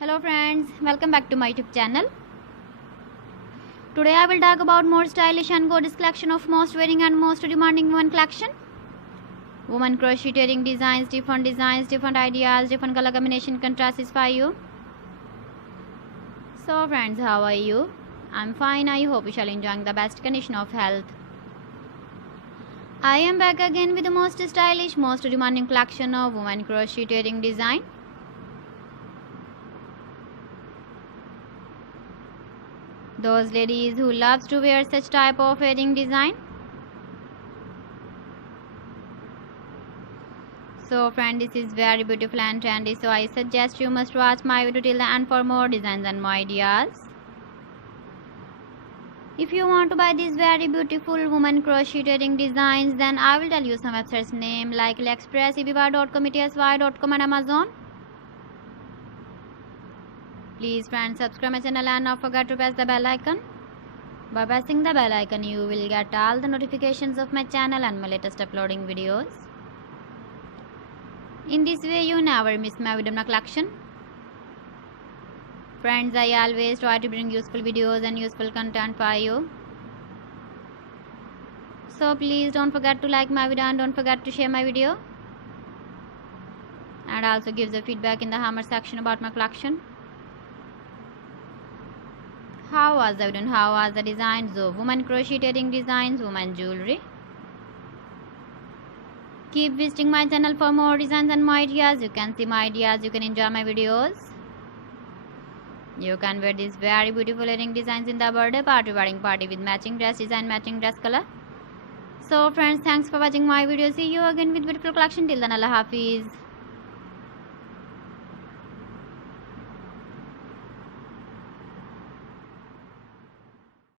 Hello friends, welcome back to my YouTube channel. Today I will talk about more stylish and gorgeous collection of most wearing and most demanding women collection. Women crocheting designs, different ideas, different color combination contrasts for you. So friends, how are you? I'm fine. I hope you shall enjoying the best condition of health. I am back again with the most stylish, most demanding collection of women crocheting design. Those ladies who loves to wear such type of wedding design. So friend, this is very beautiful and trendy, so I suggest you must watch my video till the end for more designs and more ideas. If you want to buy these very beautiful woman crocheting designs, then I will tell you some websites name like AliExpress, eBay.com, ETSY.com and Amazon. Please friends, subscribe my channel and not forget to press the bell icon. By pressing the bell icon, you will get all the notifications of my channel and my latest uploading videos. In this way, you never miss my video collection. Friends, I always try to bring useful videos and useful content for you. So please don't forget to like my video and don't forget to share my video. And also give the feedback in the comment section about my collection. How was the video? How was the designs of women crocheting designs, women jewelry? Keep visiting my channel for more designs and more ideas. You can see my ideas, you can enjoy my videos. You can wear these very beautiful earring designs in the birthday party, wedding party with matching dress design, matching dress color. So friends, thanks for watching my video. See you again with beautiful collection. Till then, Allah Hafiz.